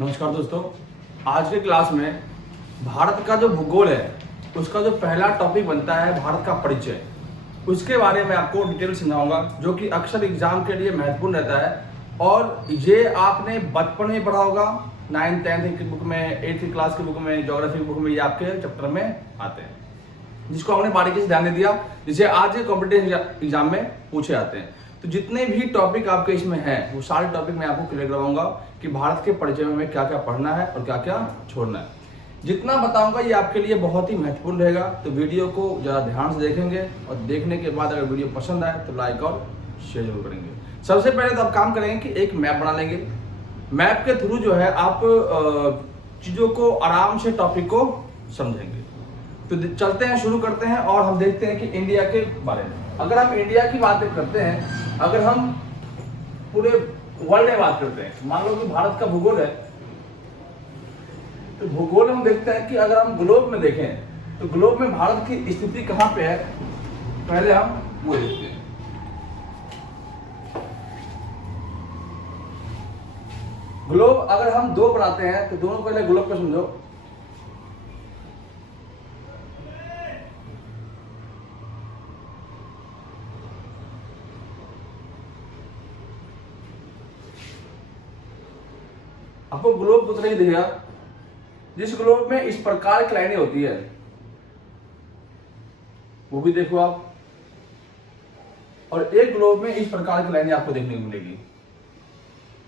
नमस्कार दोस्तों। आज के क्लास में भारत का जो भूगोल है उसका जो पहला टॉपिक बनता है भारत का परिचय, उसके बारे में आपको डिटेल समझाऊंगा, जो कि अक्सर एग्जाम के लिए महत्वपूर्ण रहता है। और ये आपने बचपन में पढ़ा होगा, 9th-10th की बुक में, 8th क्लास की बुक में, ज्योग्राफी की बुक में, ये आपके चैप्टर में आते हैं, जिसको हमने बारीकी से ध्यान नहीं दिया, जिसे आज के कॉम्पिटिटिव एग्जाम में पूछे जाते हैं। तो जितने भी टॉपिक आपके इसमें हैं वो सारे टॉपिक मैं आपको क्लियर करवाऊंगा कि भारत के परिचय में हमें क्या क्या पढ़ना है और क्या क्या छोड़ना है। जितना बताऊंगा ये आपके लिए बहुत ही महत्वपूर्ण रहेगा, तो वीडियो को ज़्यादा ध्यान से देखेंगे और देखने के बाद अगर वीडियो पसंद आए तो लाइक और शेयर जरूर करेंगे। सबसे पहले तो आप काम करेंगे कि एक मैप बना लेंगे। मैप के थ्रू जो है आप चीज़ों को आराम से, टॉपिक को समझेंगे। तो चलते हैं, शुरू करते हैं और हम देखते हैं कि इंडिया के बारे में। अगर हम इंडिया की बात करते हैं, अगर हम पूरे वर्ल्ड में बात करते हैं, मान लो कि भारत का भूगोल है, तो भूगोल हम देखते हैं कि अगर हम ग्लोब में देखें तो ग्लोब में भारत की स्थिति कहाँ पे है, पहले हम वो देखते हैं। ग्लोब अगर हम दो बनाते हैं तो दोनों पहले ग्लोब को समझो। आपको ग्लोब उतना ही दिखेगा, जिस ग्लोब में इस प्रकार की लाइनें होती है वो भी देखो आप, और एक ग्लोब में इस प्रकार की लाइनें आपको देखने को मिलेगी।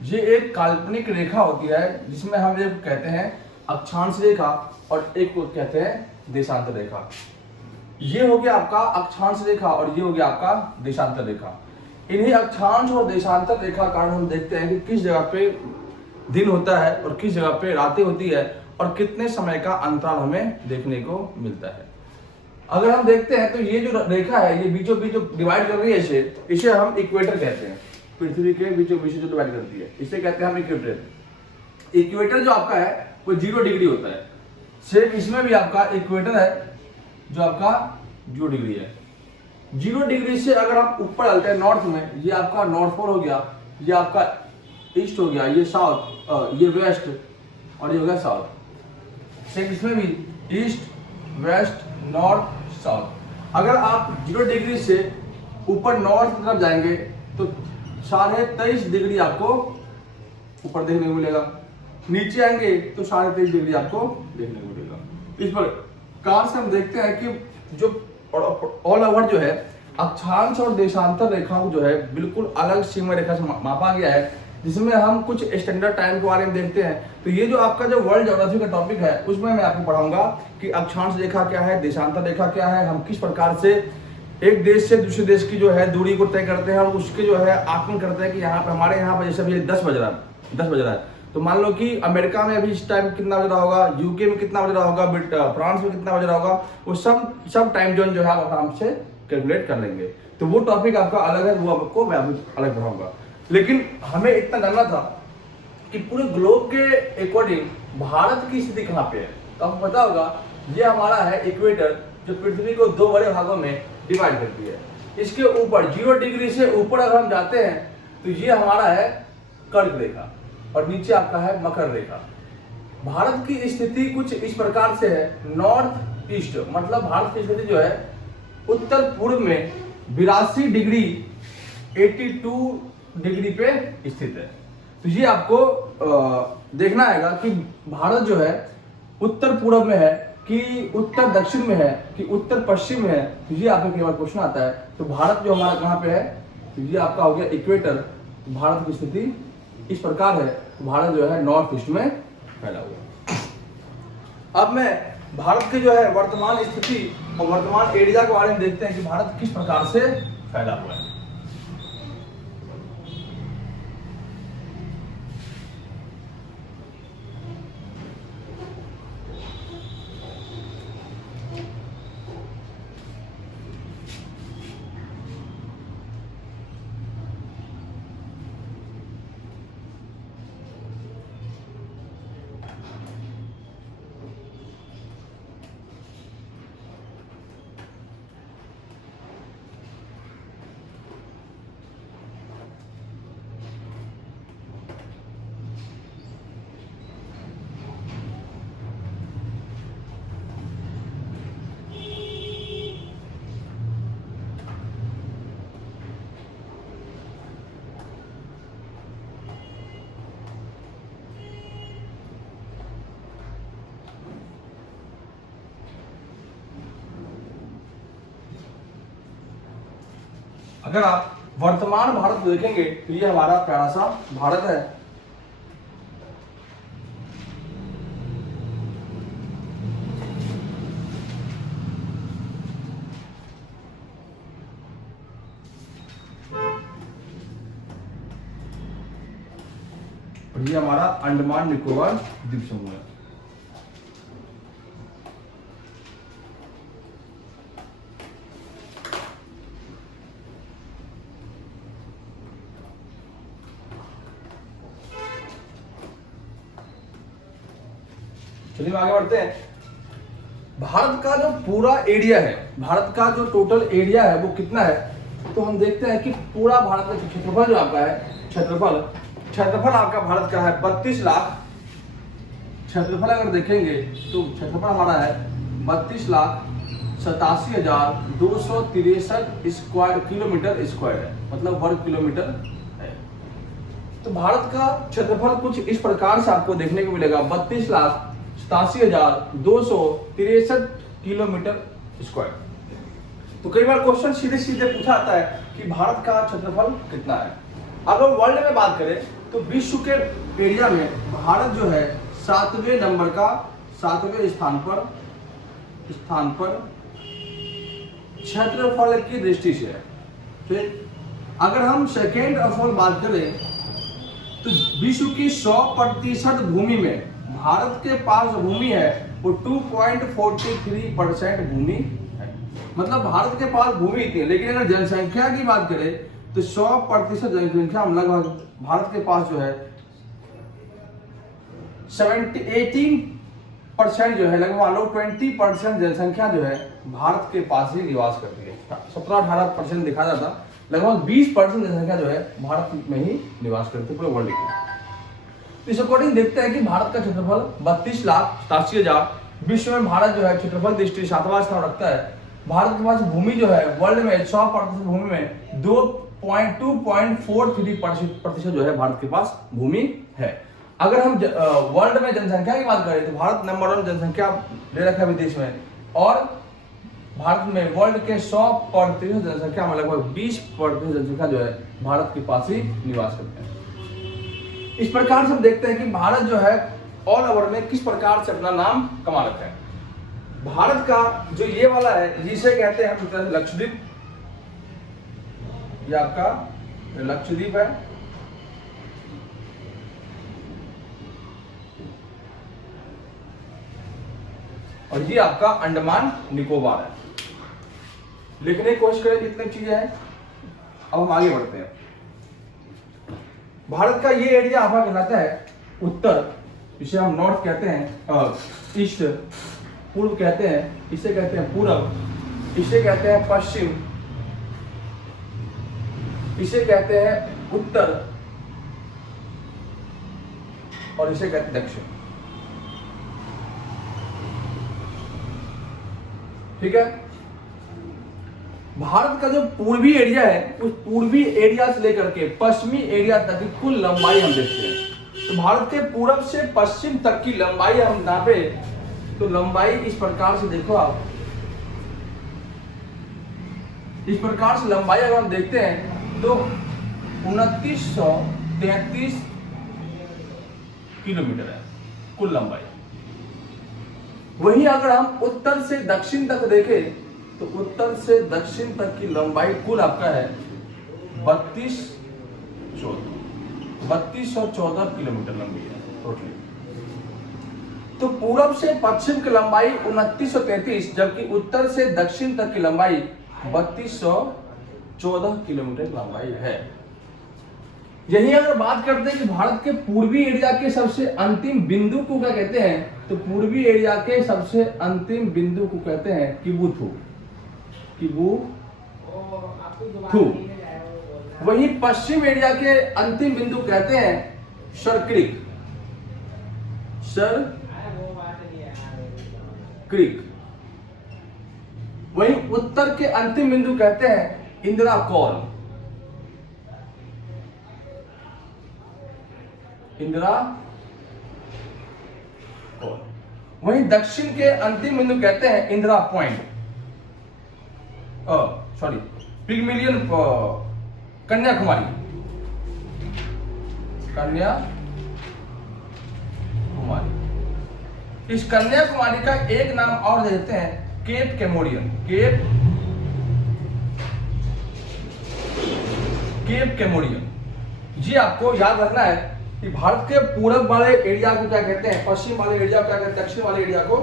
ये एक काल्पनिक रेखा होती है जिसमें हम एक कहते हैं अक्षांश रेखा और एक को कहते हैं देशांतर रेखा। ये हो गया आपका अक्षांश रेखा और ये हो गया आपका देशांतर रेखा। इन्हीं अक्षांश और देशांतर रेखा का कारण हम देखते हैं कि किस जगह पे दिन होता है और किस जगह पे रातें होती है और कितने समय का अंतराल हमें देखने को मिलता है। अगर हम देखते हैं तो ये जो रेखा है, ये बीचों बीच जो डिवाइड कर रही है, इसे हम इक्वेटर कहते हैं। पृथ्वी के बीचों बीच जो डिवाइड करती है इसे कहते हैं हम इक्वेटर। इक्वेटर जो आपका है वो 0 डिग्री होता है। सेम इसमें भी आपका इक्वेटर है जो आपका 0 डिग्री है। 0 डिग्री से अगर आप ऊपर डालते हैं नॉर्थ में, ये आपका नॉर्थ पोल हो गया, ये आपका ईस्ट हो गया, ये साउथ, ये वेस्ट और ये हो गया साउथ। सेम इसमें भी ईस्ट, वेस्ट, नॉर्थ, साउथ। अगर आप 0 डिग्री से ऊपर नॉर्थ की तरफ जाएंगे तो 23.5 डिग्री आपको ऊपर देखने को मिलेगा, नीचे आएंगे तो 23.5 डिग्री आपको देखने को मिलेगा। इस प्रकार से हम देखते हैं कि जो ऑल ओवर जो है अक्षांश और देशांतर रेखाओं जो है बिल्कुल अलग सीमा रेखा से मापा गया है, जिसमें हम कुछ स्टैंडर्ड टाइम के बारे में देखते हैं। तो ये जो आपका जो वर्ल्ड ज्योग्राफी का टॉपिक है उसमें मैं आपको पढ़ाऊंगा कि अक्षांश रेखा क्या है, देशांतर रेखा क्या है, हम किस प्रकार से एक देश से दूसरे देश की जो है दूरी को तय करते हैं और उसके जो है आकलन करते हैं कि यहाँ पे हमारे यहाँ पर जैसे अभी 10 बज रहा है, तो मान लो कि अमेरिका में अभी इस टाइम कितना बज रहा होगा, यूके में कितना बज रहा होगा, फ्रांस में कितना बज रहा होगा, वो सब टाइम जोन जो है आप आराम से कैलकुलेट कर लेंगे। तो वो टॉपिक आपका अलग है, वो आपको मैं अलग पढ़ाऊंगा। लेकिन हमें इतना जानना था कि पूरे ग्लोब के अकॉर्डिंग भारत की स्थिति कहाँ पे है। तो आपको पता होगा ये हमारा है इक्वेटर, जो पृथ्वी को 2 बड़े भागों में डिवाइड करती है। इसके ऊपर 0 डिग्री से ऊपर अगर हम जाते हैं तो ये हमारा है कर्क रेखा और नीचे आपका है मकर रेखा। भारत की स्थिति कुछ इस प्रकार से है, नॉर्थ ईस्ट, मतलब भारत की स्थिति जो है उत्तर पूर्व में 82 डिग्री 82 डिग्री पे स्थित है। तो ये आपको देखना आएगा कि भारत जो है उत्तर पूर्व में है कि उत्तर दक्षिण में है कि उत्तर पश्चिम में है। तो ये आपको कई बार क्वेश्चन आता है। तो भारत जो हमारा कहाँ पे है, तो ये आपका हो गया इक्वेटर। तो भारत की स्थिति इस प्रकार है, भारत जो है नॉर्थ ईस्ट में फैला हुआ। अब मैं भारत के जो है वर्तमान स्थिति और वर्तमान एरिया के बारे में देखते हैं कि भारत किस प्रकार से फैला हुआ है। अगर आप वर्तमान भारत को देखेंगे तो ये हमारा प्यारा सा भारत है। और ये हमारा अंडमान निकोबार द्वीप समूह है। चलिए आगे बढ़ते हैं। भारत का जो पूरा एरिया है, भारत का जो टोटल एरिया है वो कितना है, तो हम देखते हैं कि पूरा भारत का क्षेत्रफल जो आपका है, क्षेत्रफल आपका भारत का है 32 लाख। क्षेत्रफल अगर देखेंगे तो क्षेत्रफल हमारा है 32,87,263 स्क्वायर किलोमीटर स्क्वायर है, मतलब वर्ग किलोमीटर है। तो भारत का क्षेत्रफल कुछ इस प्रकार से आपको देखने को मिलेगा, 32,87,263 किलोमीटर स्क्वायर। तो कई बार क्वेश्चन सीधे सीधे पूछा जाता है कि भारत का क्षेत्रफल कितना है। अगर वर्ल्ड में बात करें तो विश्व के एरिया में भारत जो है 7वें नंबर का 7वें स्थान पर क्षेत्रफल की दृष्टि से है। फिर अगर हम सेकेंड ऑफ ऑल बात करें तो विश्व की 100% भूमि में भारत के पास भूमि है वो 2.43% भूमि है। मतलब भारत के पास भूमि इतनी है, लेकिन अगर जनसंख्या की बात करें तो 100% जनसंख्या हम लगभग भारत के पास जो है 18% जो है, लगभग 20% जनसंख्या जो है भारत के पास ही निवास करती है। 17-18% देखा जाता, लगभग 20% जनसंख्या जो है भारत में ही निवास करती है पूरे वर्ल्ड की। इस अकॉर्डिंग देखते हैं कि भारत का क्षेत्रफल 32,87,000। विश्व में भारत जो है क्षेत्रफल दृष्टि 7वां स्थान रखता है। भारत के पास भूमि जो है वर्ल्ड में 100% भूमि में 2.43% जो है भारत के पास भूमि है। अगर हम वर्ल्ड में जनसंख्या की बात करें तो भारत नंबर 1 जनसंख्या ले रखा है विदेश में, और भारत में वर्ल्ड के 100% जनसंख्या में लगभग 20% जनसंख्या जो है भारत के पास ही निवास करते हैं। इस प्रकार से हम देखते हैं कि भारत जो है ऑल ओवर में किस प्रकार से अपना नाम कमा रखा है। भारत का जो ये वाला है जिसे कहते हैं हम लक्षद्वीप, ये आपका लक्षद्वीप है। और ये आपका अंडमान निकोबार है। लिखने की कोशिश करें जितनी चीजें हैं। अब हम आगे बढ़ते हैं। भारत का ये एरिया आपका कहलाता है उत्तर, इसे हम नॉर्थ कहते हैं, ईस्ट पूर्व कहते हैं, इसे कहते हैं पूरब, इसे कहते हैं पश्चिम, इसे कहते हैं उत्तर, और इसे कहते हैं दक्षिण। ठीक है। भारत का जो पूर्वी एरिया है उस पूर्वी एरिया से लेकर के पश्चिमी एरिया तक की कुल लंबाई हम देखते हैं। तो भारत के पूरब से पश्चिम तक की लंबाई हम नापे तो लंबाई इस प्रकार से देखो आप, इस प्रकार से लंबाई अगर हम देखते हैं तो 2933 किलोमीटर है कुल लंबाई। वहीं अगर हम उत्तर से दक्षिण तक देखें तो उत्तर से दक्षिण तक की लंबाई कुल आपका है 3214 किलोमीटर लंबी है टोटली। तो पूरब से पश्चिम की लंबाई 2933, जबकि उत्तर से दक्षिण तक की लंबाई 3214 किलोमीटर लंबाई है। यही अगर बात करते हैं कि भारत के पूर्वी एरिया के सबसे अंतिम बिंदु को क्या कहते हैं, तो पूर्वी एरिया के सबसे अंतिम बिंदु को कहते हैं किबुथु। वहीं पश्चिम एरिया के अंतिम बिंदु कहते हैं सरक्रिक। वहीं उत्तर के अंतिम बिंदु कहते हैं इंदिरा कॉल। वहीं दक्षिण के अंतिम बिंदु कहते हैं इंदिरा पॉइंट, पिगमिलियन कन्याकुमारी, कन्याकुमारी। इस कन्याकुमारी का एक नाम और देते हैं केप कैमोडियन, केप कैमोडियन। जी आपको याद रखना है कि भारत के पूरब वाले एरिया को क्या कहते हैं, पश्चिम वाले एरिया को क्या कहते हैं, दक्षिण वाले एरिया को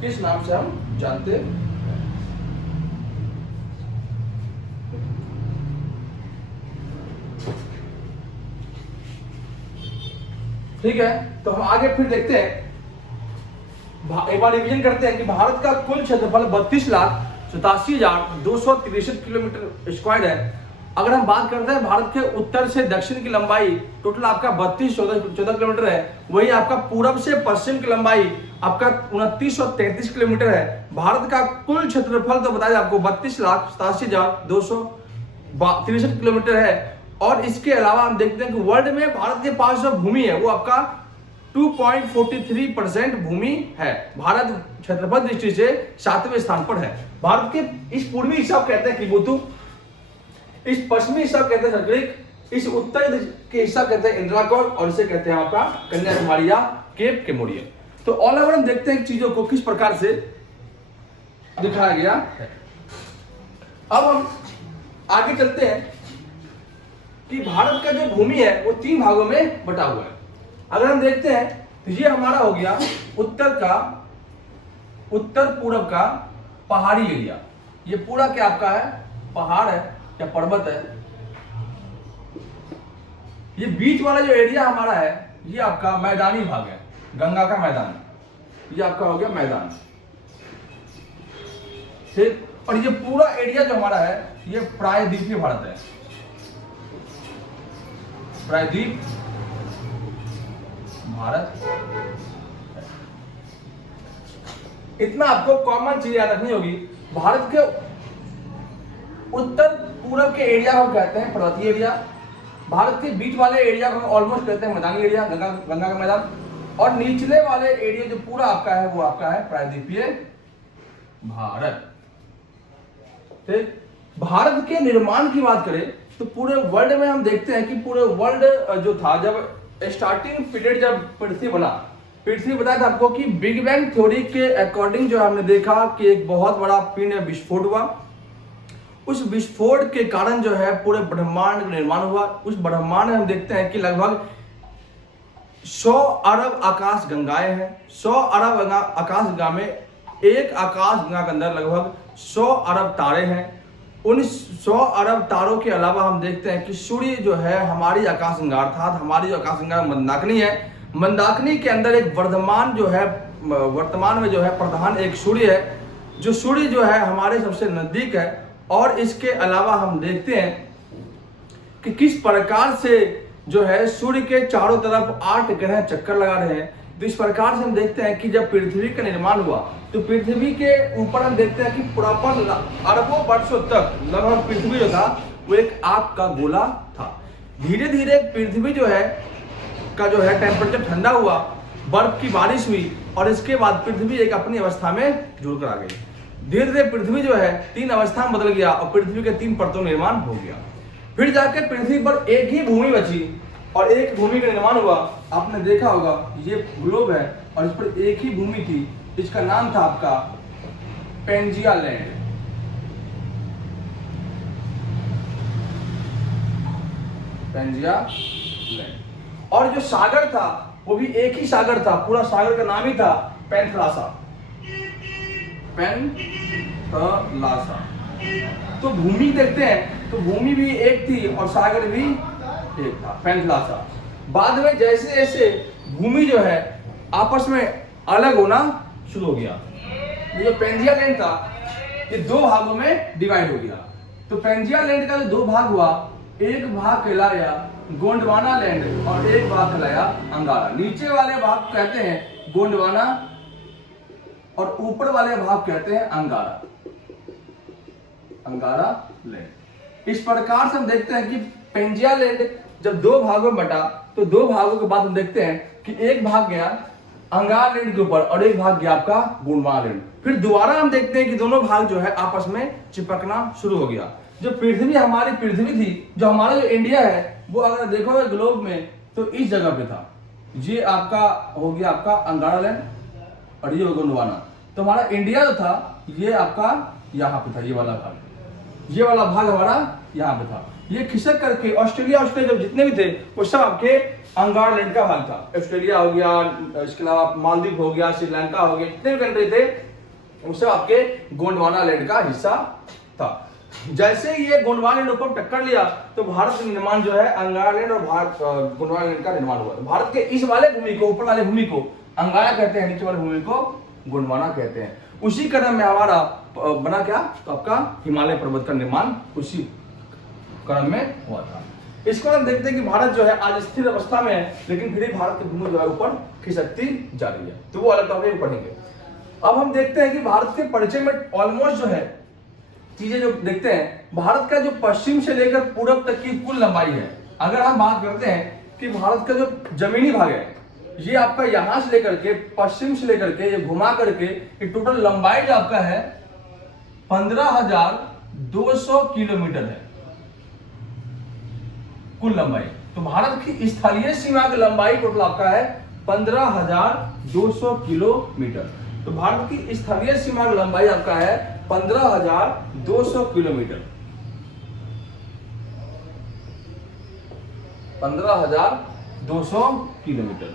किस नाम से हम जानते हैं। ठीक है, तो हम आगे फिर देखते हैं, एक बार रिवीजन करते हैं कि भारत का कुल क्षेत्रफल 32,87,263 किलोमीटर स्क्वायर है। अगर हम बात करते हैं भारत के उत्तर से दक्षिण की लंबाई टोटल आपका 3214 किलोमीटर है, वही आपका पूरब से पश्चिम की लंबाई आपका 2933 किलोमीटर है। भारत का कुल क्षेत्रफल तो बताया आपको 32,87,263 किलोमीटर है। और इसके अलावा हम देखते हैं कि वर्ल्ड में भारत के पास जो भूमि है वो आपका 2.43% भूमि है। भारत क्षेत्रफल दृष्टि से 7वें स्थान पर है। भारत के इस पूर्वी हिस्सा को कहते हैं किबुतु, इस पश्चिमी हिस्सा कहते हैं सर्कलिक, इस उत्तर के हिस्सा कहते हैं इंद्राकोल, और इसे कहते हैं आपका कन्याकुमारी या केप कैमोडियन। तो ऑल ओवर हम देखते हैं चीजों को किस प्रकार से दिखाया गया है। अब हम आगे चलते हैं कि भारत का जो भूमि है वो 3 भागों में बटा हुआ है। अगर हम देखते हैं तो ये हमारा हो गया उत्तर पूर्व का पहाड़ी एरिया। ये पूरा क्या आपका है, पहाड़ है या पर्वत है। ये बीच वाला जो एरिया हमारा है ये आपका मैदानी भाग है, गंगा का मैदान, ये आपका हो गया मैदान। ठीक, और ये पूरा एरिया जो हमारा है ये प्रायद्वीपीय भारत है, प्रायद्वीप भारत। इतना आपको कॉमन चीज याद रखनी होगी। भारत के उत्तर पूर्व के एरिया को कहते हैं पर्वतीय एरिया, भारत के बीच वाले एरिया को ऑलमोस्ट कहते हैं मैदानी एरिया, गंगा का मैदान, और निचले वाले एरिया जो पूरा आपका है वो आपका है प्रायद्वीपीय भारत। ठीक, भारत के निर्माण की बात करें तो पूरे वर्ल्ड में हम देखते हैं कि पूरे वर्ल्ड जो था, जब स्टार्टिंग पीरियड जब पृथ्वी बताया था आपको कि बिग बैंग थ्योरी के अकॉर्डिंग जो हमने देखा कि एक बहुत बड़ा पिंड विस्फोट हुआ। उस विस्फोट के कारण जो है पूरे ब्रह्मांड का निर्माण हुआ। उस ब्रह्मांड में हम देखते हैं कि लगभग 100 अरब आकाश गंगाएं हैं। 100 अरब आकाश गंगा में एक आकाश गंगा के अंदर लगभग 100 अरब तारे हैं। उन 100 अरब तारों के अलावा हम देखते हैं कि सूर्य जो है हमारी आकाशगंगा, अर्थात हमारी जो आकाशगंगा मंदाकिनी है, मंदाकिनी के अंदर एक वर्तमान में जो है प्रधान एक सूर्य है, जो सूर्य जो है हमारे सबसे नजदीक है। और इसके अलावा हम देखते हैं कि किस प्रकार से जो है सूर्य के चारों तरफ 8 ग्रह चक्कर लगा रहे हैं। तो इस प्रकार से हम देखते हैं कि जब पृथ्वी का निर्माण हुआ तो पृथ्वी के ऊपर हम देखते हैं कि प्रॉपर अरबों वर्षों तक लगभग पृथ्वी जो था वो एक आग का गोला था। धीरे धीरे पृथ्वी जो है टेम्परेचर ठंडा हुआ, बर्फ की बारिश हुई, और इसके बाद पृथ्वी एक अपनी अवस्था में जुड़कर आ गई। धीरे धीरे पृथ्वी जो है 3 अवस्था में बदल गया और पृथ्वी के 3 परतों निर्माण हो गया। फिर जाके पृथ्वी पर एक ही भूमि बची और एक भूमि का निर्माण हुआ। आपने देखा होगा ये ग्लोब है और इस पर एक ही भूमि थी, इसका नाम था आपका पेंजिया लैंड। Pangaea land. और जो सागर था वो भी एक ही सागर था, पूरा सागर का नाम ही था पेंथलासा। पेंथलासा। तो भूमि देखते हैं तो भूमि भी एक थी और सागर भी एक था, पेंथलासा। बाद में जैसे जैसे भूमि जो है आपस में अलग होना शुरू हो गया। ये जो पेंजिया लैंड था ये 2 भागों में डिवाइड हो गया। तो पेंजिया लैंड का जो 2 भाग हुआ, एक भाग कहलाया गोंडवाना लैंड और एक भाग कहलाया अंगारा। नीचे वाले भाग कहते हैं गोंडवाना और ऊपर वाले भाग कहते हैं अंगारा, अंगारा लैंड। इस प्रकार से हम देखते हैं कि पेंजिया लैंड जब 2 भागों में बटा तो 2 भागों के बाद हम देखते हैं कि एक भाग गया अंगार लैंड के ऊपर और एक भाग गया आपका गोंडवाना लैंड। फिर दोबारा हम देखते हैं कि दोनों भाग जो है आपस में चिपकना शुरू हो गया। जो पृथ्वी हमारी पृथ्वी थी, जो हमारा जो इंडिया है, वो अगर देखोगे ग्लोब में तो इस जगह पे था। ये आपका हो गया आपका अंगारा लैंड और ये गोंडवाना। तो हमारा इंडिया जो था ये आपका यहाँ पे था, ये वाला भाग हमारा यहाँ पे था। ये खिसक करके ऑस्ट्रेलिया जब जितने भी थे वो सब आपके अंगार लैंड का भाग था। ऑस्ट्रेलिया हो गया, इसके अलावा मालदीव हो गया, श्रीलंका हो गया, जितने भी कंट्री थे वो सब आपके गोंडवाना लैंड का हिस्सा था। जैसे ये गोंडवाना लैंड ऊपर टक्कर लिया तो भारत का निर्माण जो है अंगारा लैंड और गोंडवाना लैंड का निर्माण हुआ। भारत के इस वाले भूमि को, ऊपर वाले भूमि को अंगारा कहते हैं, नीचे वाले भूमि को गोंडवाना कहते हैं। उसी क्रम में हमारा बना क्या, तो आपका हिमालय पर्वत का निर्माण उसी क्रम में हुआ था। इसको हम देखते हैं कि भारत जो है आज स्थिर अवस्था में है, लेकिन फिर भी भारत की भूमि जो है ऊपर खिसकती जा रही है। तो वो अलग टॉपिक पढ़ेंगे। अब हम देखते हैं कि भारत के परिचय में ऑलमोस्ट जो है चीजें जो देखते हैं, भारत का जो पश्चिम से लेकर पूरब तक की कुल लंबाई है। अगर हम बात करते हैं कि भारत का जो जमीनी भाग है, ये आपका यहां से लेकर के पश्चिम से लेकर के ये घुमा करके ये टोटल लंबाई जो आपका है 15,200 किलोमीटर है कुल लंबाई। तो भारत की स्थलीय सीमा की लंबाई टोटल आपका है 15,200 किलोमीटर। तो भारत की स्थलीय सीमा की लंबाई आपका है 15,200 किलोमीटर। 15,200 किलोमीटर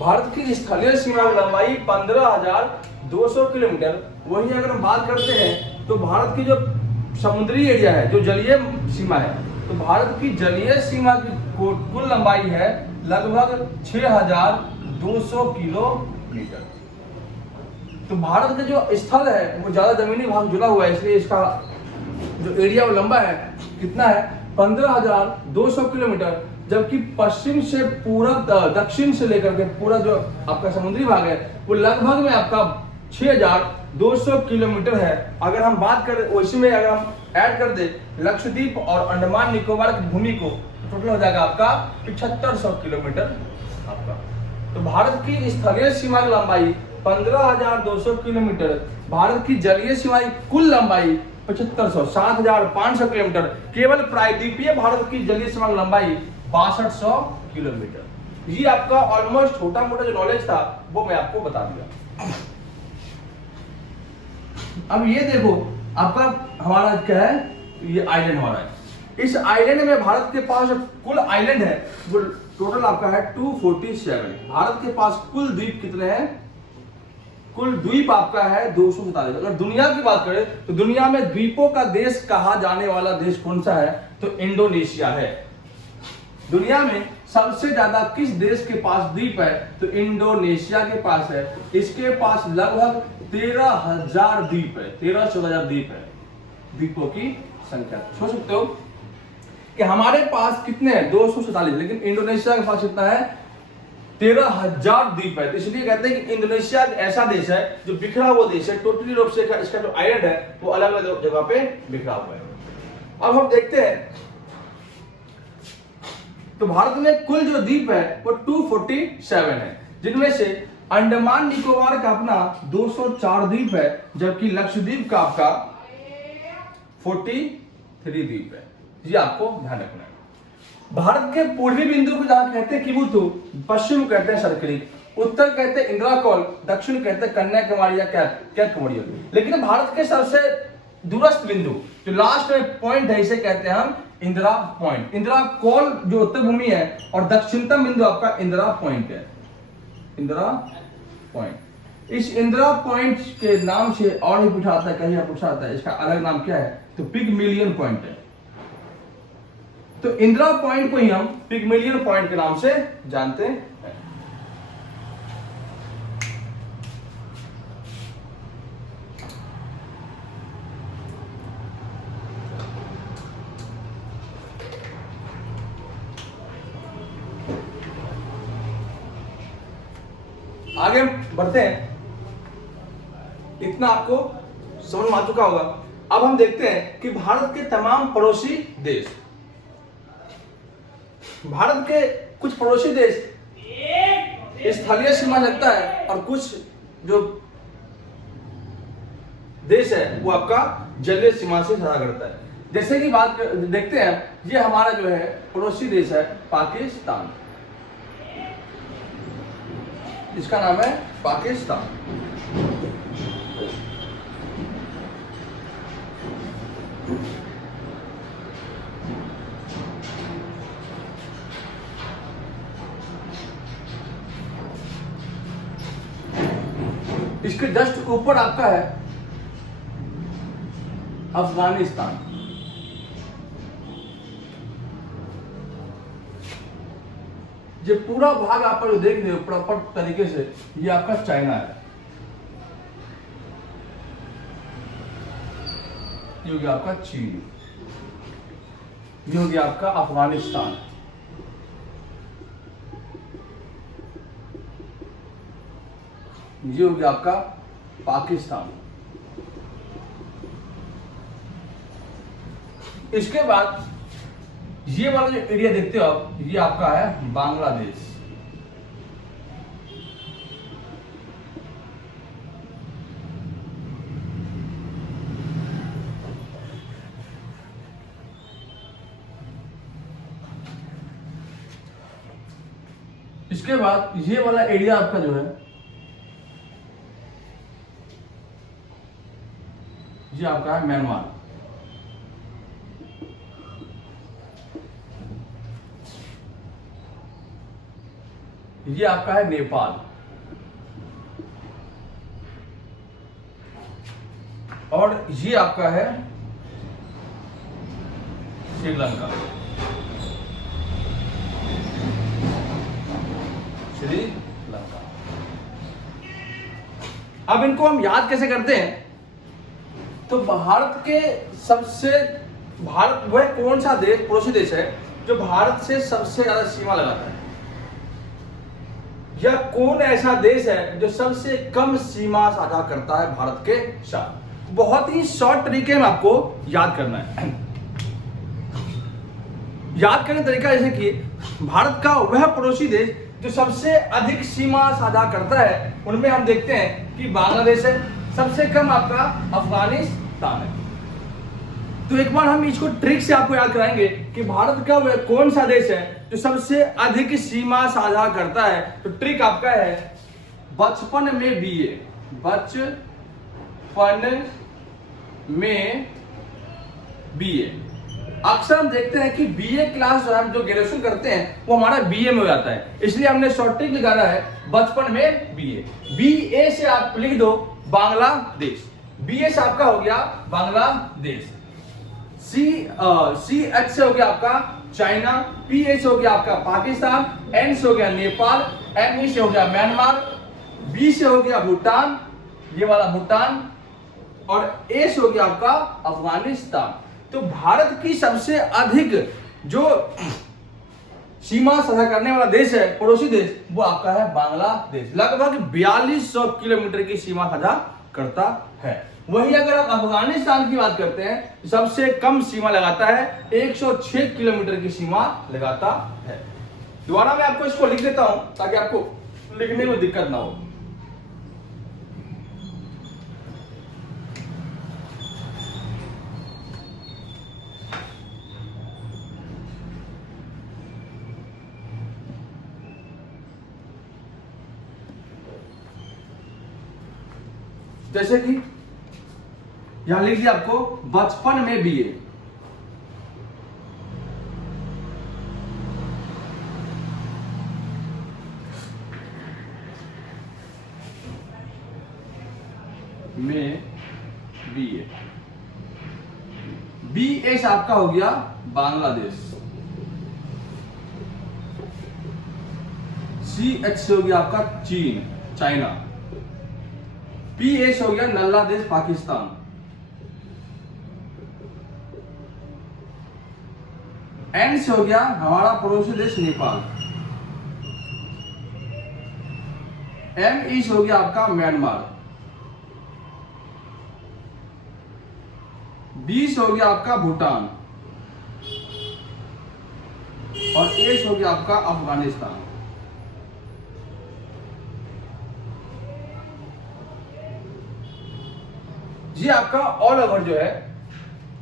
भारत की स्थलीय सीमा की लंबाई 15,200 किलोमीटर। वहीं अगर हम बात करते हैं तो भारत की जो समुद्री एरिया है, जो जलीय सीमा है, तो भारत की जलीय सीमा की कुल लंबाई है लगभग 6,200 किलोमीटर। तो भारत का जो स्थल है वो ज्यादा जमीनी भाग जुड़ा हुआ है, इसलिए इसका जो एरिया वो लंबा है कितना है 15,200 किलोमीटर। जबकि पश्चिम से पूरब दक्षिण से लेकर के पूरा जो आपका समुद्री भाग है वो लगभग में आपका 6,200 किलोमीटर है। अगर हम बात करें उसी में अगर हम ऐड कर दे लक्षद्वीप और अंडमान निकोबार की भूमि को, तो टोटल हो जाएगा आपका 7,500 किलोमीटर आपका। तो भारत की स्थलीय सीमा की लंबाई 15,200 किलोमीटर, भारत की जलीय सीमा की कुल लंबाई 7,500 किलोमीटर। केवल प्रायद्वीपीय भारत की जलीय सीमा की लंबाई 6,200 किलोमीटर। ये आपका ऑलमोस्ट छोटा मोटा जो नॉलेज था वो मैं आपको बता दिया। अब ये देखो आपका हमारा क्या है, ये आइलैंड हमारा है। इस आइलैंड में भारत के पास कुल आइलैंड है वो टोटल आपका है 247। भारत के पास कुल द्वीप कितने हैं, कुल द्वीप आपका है 247। अगर दुनिया की बात करें तो दुनिया में द्वीपों का देश कहा जाने वाला देश कौन सा है, तो इंडोनेशिया है। दुनिया में सबसे ज्यादा किस देश के पास द्वीप है, तो इंडोनेशिया के पास है। इसके पास लगभग 13,000 द्वीप है, 13-14,000 द्वीप है। द्वीपों की संख्या सोच सकते हो कि हमारे पास कितने हैं 247, लेकिन इंडोनेशिया के पास कितना है 13,000 द्वीप है। तो इसलिए कहते हैं कि इंडोनेशिया एक ऐसा देश है जो बिखरा हुआ देश है, टोटली रूप से इसका जो आइलैंड है वो अलग अलग जगह पे बिखरा हुआ है। अब हम देखते हैं तो भारत में कुल जो द्वीप है वो 247 है, जिनमें से अंडमान निकोबार का अपना 204 द्वीप है, जबकि लक्षद्वीप का आपका 43 द्वीप है। ये आपको ध्यान रखना है। भारत के पूर्वी बिंदु को जहां कहते हैं किबुतु, पश्चिम कहते हैं सरकरी, उत्तर कहते हैं इंदिराकोल, दक्षिण कहते हैं कन्याकुमारी या कैप। लेकिन भारत के सबसे दूरस्थ बिंदु जो लास्ट में पॉइंट है इसे कहते हैं हम इंदिरा पॉइंट। इंदिरा कोल जो उत्तर भूमि है और दक्षिणतम बिंदु आपका इंदिरा पॉइंट है, इंदिरा पॉइंट। इस इंदिरा पॉइंट के नाम से और ही पूछा आता है, कहीं पूछा आता है इसका अलग नाम क्या है, तो पिगमिलियन पॉइंट है। तो इंदिरा पॉइंट को ही हम पिगमिलियन पॉइंट के नाम से जानते हैं। आगे बढ़ते हैं, इतना आपको समझ में आ चुका होगा। अब हम देखते हैं कि भारत के तमाम पड़ोसी देश, भारत के कुछ पड़ोसी देश स्थलीय सीमा लगता है और कुछ जो देश है वो आपका जलीय सीमा से साझा करता है। जैसे कि देखते हैं, ये हमारा जो है पड़ोसी देश है पाकिस्तान, इसका नाम है पाकिस्तान। इसके जस्ट ऊपर आपका है अफगानिस्तान। ये पूरा भाग आप जो देख रहे हो प्रॉपर तरीके से, ये आपका चाइना है, ये हो गया आपका चीन, ये हो गया आपका अफगानिस्तान, ये हो गया आपका पाकिस्तान। इसके बाद ये वाला जो एरिया देखते हो आप, ये आपका है बांग्लादेश। इसके बाद ये वाला एरिया आपका जो है, ये आपका है म्यांमार। ये आपका है नेपाल, और ये आपका है श्रीलंका। श्रीलंका। अब इनको हम याद कैसे करते हैं? तो भारत वह कौन सा देश, पड़ोसी देश है जो भारत से सबसे ज्यादा सीमा लगाता है, या कौन ऐसा देश है जो सबसे कम सीमा साझा करता है भारत के साथ? बहुत ही शॉर्ट तरीके में आपको याद करना है। याद करने का तरीका जैसे कि भारत का वह पड़ोसी देश जो सबसे अधिक सीमा साझा करता है, उनमें हम देखते हैं कि बांग्लादेश है, सबसे कम आपका अफगानिस्तान है। तो एक बार हम इसको ट्रिक से आपको याद कराएंगे कि भारत का वह कौन सा देश है जो सबसे अधिक सीमा साझा करता है। तो ट्रिक आपका है बचपन में बीए, बचपन में बीए। अक्सर हम देखते हैं कि बीए क्लास जो हम जो ग्रेजुएशन करते हैं वो हमारा बीए में हो जाता है, इसलिए हमने शॉर्ट ट्रिक निकाला है बचपन में बीए। बीए से आप लिख दो बांग्लादेश, बीए से आपका हो गया बांग्लादेश। सी एच से हो गया आपका चाइना, पी ए से हो गया आपका पाकिस्तान, एन से हो गया नेपाल, एम ई से हो गया म्यांमार, बी से हो गया भूटान, ये वाला भूटान, और ए से हो गया आपका अफगानिस्तान। तो भारत की सबसे अधिक जो सीमा साझा करने वाला देश है, पड़ोसी देश, वो आपका है बांग्लादेश। लगभग 4200 किलोमीटर की सीमा साझा करता है। वही अगर आप अफगानिस्तान की बात करते हैं, सबसे कम सीमा लगाता है, 106 किलोमीटर की सीमा लगाता है। दोबारा मैं आपको इसको लिख देता हूं ताकि आपको लिखने में दिक्कत ना हो। जैसे कि यहां लिख दिया आपको बचपन में बीए, में बीए, बीए से आपका हो गया बांग्लादेश, सी एच से हो गया आपका चीन, चाइना, पी ए से हो गया नल्ला देश पाकिस्तान, एन से हो गया हमारा पड़ोसी देश नेपाल, एम ई से हो गया आपका म्यांमार, बी से हो गया आपका भूटान, और ए से हो गया आपका अफगानिस्तान। ये आपका ऑल ओवर जो है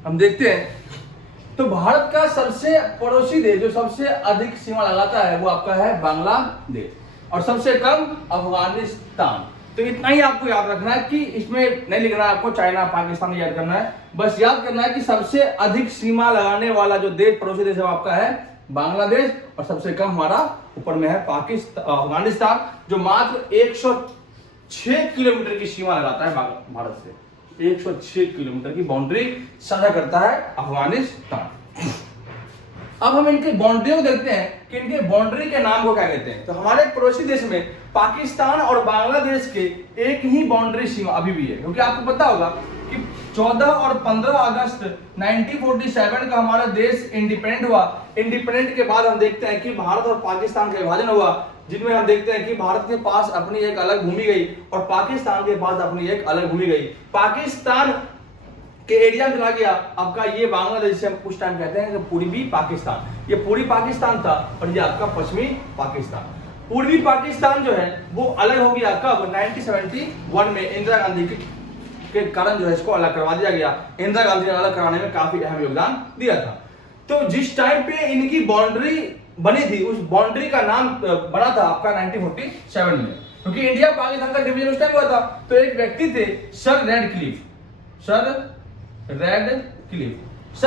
हम देखते हैं तो भारत का सबसे पड़ोसी देश जो सबसे अधिक सीमा लगाता है वो आपका है बांग्लादेश और सबसे कम अफगानिस्तान। तो इतना ही आपको याद रखना है कि इसमें नहीं लिखना है आपको चाइना पाकिस्तान याद करना है, बस याद करना है कि सबसे अधिक सीमा लगाने वाला जो देश पड़ोसी देश है वो आपका है बांग्लादेश और सबसे कम हमारा ऊपर में है अफगानिस्तान जो मात्र 106 किलोमीटर की सीमा लगाता है भारत से। 106 किलोमीटर की बाउंड्री साझा करता है अफगानिस्तान। अब हम इनके बाउंड्री को देखते हैं कि इनके बाउंड्री के नाम को क्या कहते हैं। तो हमारे पड़ोसी देश में पाकिस्तान और बांग्लादेश के एक ही बाउंड्री सीमा अभी भी है, क्योंकि आपको पता होगा कि 14 और 15 अगस्त 1947 का हमारा देश इंडिपेंडेंट हुआ। इंडिपेंडेंट के बाद हम देखते हैं कि भारत और पाकिस्तान का विभाजन हुआ, जिनमें हम देखते हैं कि भारत के पास अपनी एक अलग भूमि गई और पाकिस्तान के पास अपनी एक अलग भूमि गई। पाकिस्तान के एरिया में चला गया आपका ये बांग्लादेश से हम कुछ टाइम कहते हैं कि पूर्वी पाकिस्तान, ये पूर्वी पाकिस्तान था और ये आपका पश्चिमी पाकिस्तान। पूर्वी पाकिस्तान जो है वो अलग हो गया कब 1971 में इंदिरा गांधी के कारण जो है इसको अलग करवा दिया गया। इंदिरा गांधी ने अलग कराने में काफी अहम योगदान दिया था। तो जिस टाइम पे इनकी बाउंड्री बनी थी उस बाउंड्री का नाम बना था आपका 1947 में, क्योंकि इंडिया पाकिस्तान का डिवीजन उस टाइम हुआ था। तो एक व्यक्ति थे सर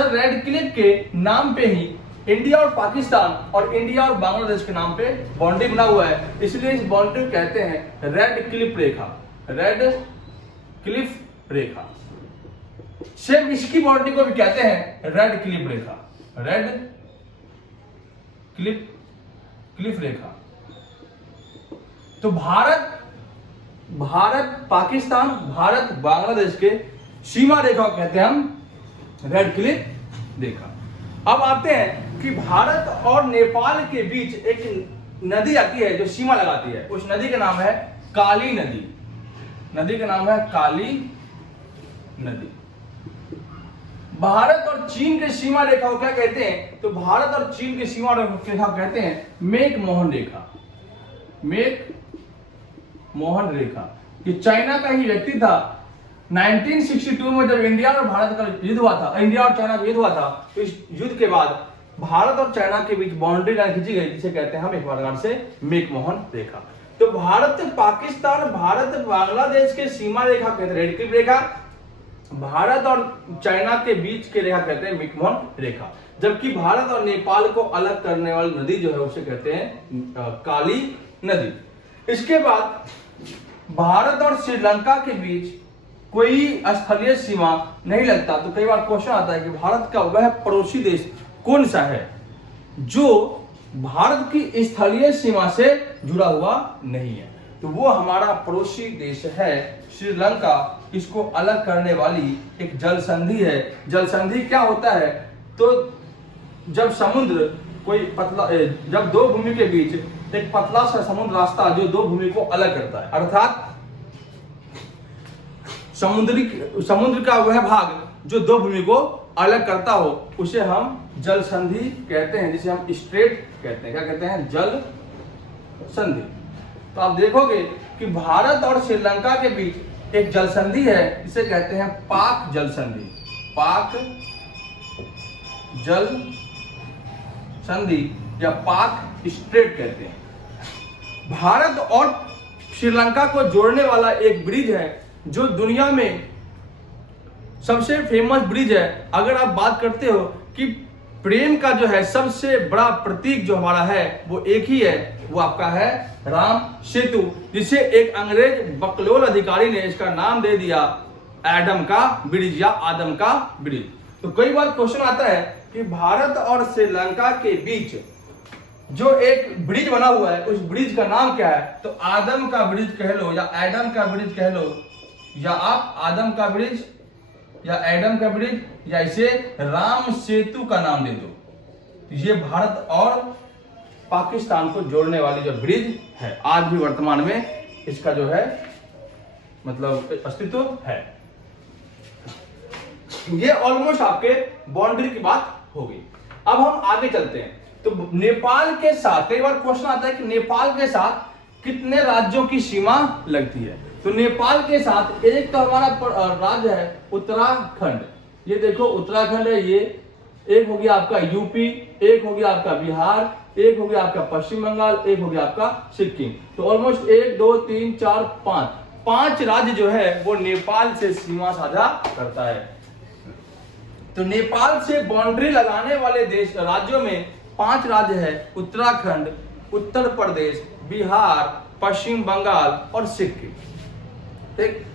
रेडक्लिफ के नाम पे ही इंडिया और पाकिस्तान और इंडिया और बांग्लादेश के नाम पे बाउंड्री बना हुआ है, इसलिए इस बाउंड्री को कहते हैं रेडक्लिफ रेखा। सेम इसकी बाउंड्री को भी कहते हैं रेडक्लिफ रेखा। तो भारत पाकिस्तान भारत बांग्लादेश के सीमा रेखा को कहते हैं हम रेडक्लिफ रेखा। अब आते हैं कि भारत और नेपाल के बीच एक नदी आती है जो सीमा लगाती है, उस नदी का नाम है काली नदी। भारत और चीन के सीमा रेखा को क्या कहते हैं। तो भारत और चीन के सीमा रेखा को कहते हैं मैकमोहन रेखा। ये चाइना का ही व्यक्ति था। 1962 में जब इंडिया और भारत का युद्ध हुआ था, इंडिया और चाइना का युद्ध हुआ था, तो इस युद्ध के बाद भारत और चाइना के बीच बाउंड्री लाइन खींची गई, जिसे कहते हैं हम एक प्रकार से मैकमोहन रेखा। तो भारत पाकिस्तान भारत बांग्लादेश के सीमा रेखा कहते हैं रेडक्लिफ रेखा, भारत और चाइना के बीच के रेखा कहते हैं मैकमोहन रेखा, जबकि भारत और नेपाल को अलग करने वाली नदी जो है उसे कहते हैं काली नदी। इसके बाद भारत और श्रीलंका के बीच कोई स्थलीय सीमा नहीं लगता। तो कई बार क्वेश्चन आता है कि भारत का वह पड़ोसी देश कौन सा है जो भारत की स्थलीय सीमा से जुड़ा हुआ नहीं है। तो वो हमारा पड़ोसी देश है श्रीलंका। इसको अलग करने वाली एक जल संधि है। जल संधि क्या होता है, तो जब समुद्र कोई पतला जब दो भूमि के बीच एक पतला सा समुद्र रास्ता जो दो भूमि को अलग करता है, अर्थात समुद्र का वह भाग जो दो भूमि को अलग करता हो उसे हम जल संधि कहते हैं, जिसे हम स्ट्रेट कहते हैं। क्या कहते हैं? जल संधि। तो आप देखोगे कि भारत और श्रीलंका के बीच एक जल संधि है, इसे कहते हैं पाक जल संधि। पाक जल संधि या पाक स्ट्रेट कहते हैं। भारत और श्रीलंका को जोड़ने वाला एक ब्रिज है जो दुनिया में सबसे फेमस ब्रिज है। अगर आप बात करते हो कि प्रेम का जो है सबसे बड़ा प्रतीक जो हमारा है वो एक ही है, वो आपका है राम सेतु, जिसे एक अंग्रेज बकलोल अधिकारी ने इसका नाम दे दिया एडम का ब्रिज या आदम का ब्रिज। तो कई बार क्वेश्चन आता है कि भारत और श्रीलंका के बीच जो एक ब्रिज बना हुआ है उस ब्रिज का नाम क्या है। तो आदम का ब्रिज कह लो या एडम का ब्रिज कह लो, या आप आदम का ब्रिज या एडम का ब्रिज या इसे राम सेतु का नाम दे दो। ये भारत और पाकिस्तान को जोड़ने वाली जो ब्रिज है, आज भी वर्तमान में इसका जो है मतलब अस्तित्व है। ये ऑलमोस्ट आपके बाउंड्री की बात हो गई। अब हम आगे चलते हैं। तो नेपाल के साथ कई बार क्वेश्चन आता है कि नेपाल के साथ कितने राज्यों की सीमा लगती है। तो नेपाल के साथ एक तो हमारा राज्य है उत्तराखंड, ये देखो उत्तराखंड है, ये एक हो गया आपका यूपी, एक हो गया आपका बिहार, एक हो गया आपका पश्चिम बंगाल, एक हो गया आपका सिक्किम। तो ऑलमोस्ट 1 2 3 4 5 राज्य जो है वो नेपाल से सीमा साझा करता है। तो नेपाल से बाउंड्री लगाने वाले देश राज्यों में 5 राज्य है, उत्तराखंड, उत्तर प्रदेश, बिहार, पश्चिम बंगाल और सिक्किम। ठीक,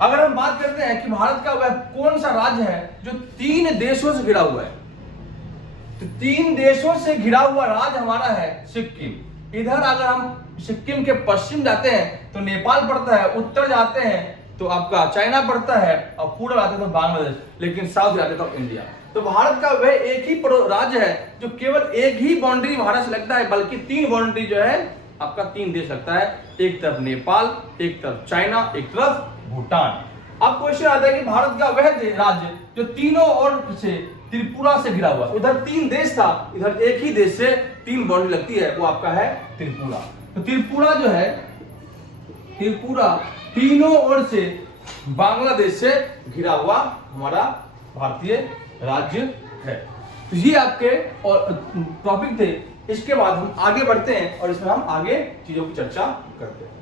अगर हम बात करते हैं कि भारत का वह कौन सा राज्य है जो 3 देशों से घिरा हुआ है, तो 3 देशों से घिरा हुआ राज्य हमारा है सिक्किम। इधर अगर हम सिक्किम के पश्चिम जाते हैं तो नेपाल पड़ता है, उत्तर जाते हैं तो आपका चाइना पड़ता है, और पूर्व जाते हैं तो बांग्लादेश, लेकिन साउथ जाते तो इंडिया। तो भारत का वह एक ही राज्य है जो केवल एक ही बाउंड्री भारत से लगता है, बल्कि 3 बाउंड्री जो है आपका 3 देश लगता है, एक तरफ नेपाल, एक तरफ चाइना, एक तरफ भूटान। अब क्वेश्चन आता है कि भारत का वह राज्य जो तीनों ओर से त्रिपुरा से घिरा हुआ, उधर 3 देश था, इधर एक ही देश से 3 बाउंड्री लगती है, वो आपका है त्रिपुरा। तो त्रिपुरा जो है, त्रिपुरा तीनों ओर से बांग्लादेश से घिरा हुआ हमारा भारतीय राज्य है। तो ये आपके और टॉपिक थे। इसके बाद हम आगे बढ़ते हैं और इसमें हम आगे चीजों की चर्चा करते हैं।